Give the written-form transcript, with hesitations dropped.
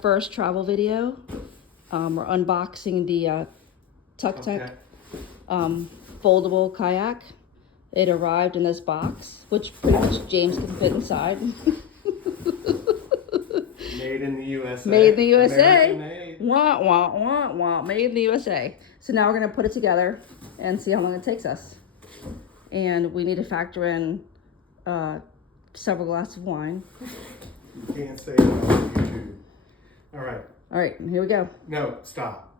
First travel video. We're unboxing the Tucktec foldable kayak. It arrived in this box, which pretty much James can fit inside. Made in the USA. Made in the USA. American made. Wah, wah, wah, wah. Made in the USA. So now we're going to put it together and see how long it takes us. And we need to factor in several glasses of wine. You can't say that on YouTube. All right. All right, here we go. No, stop.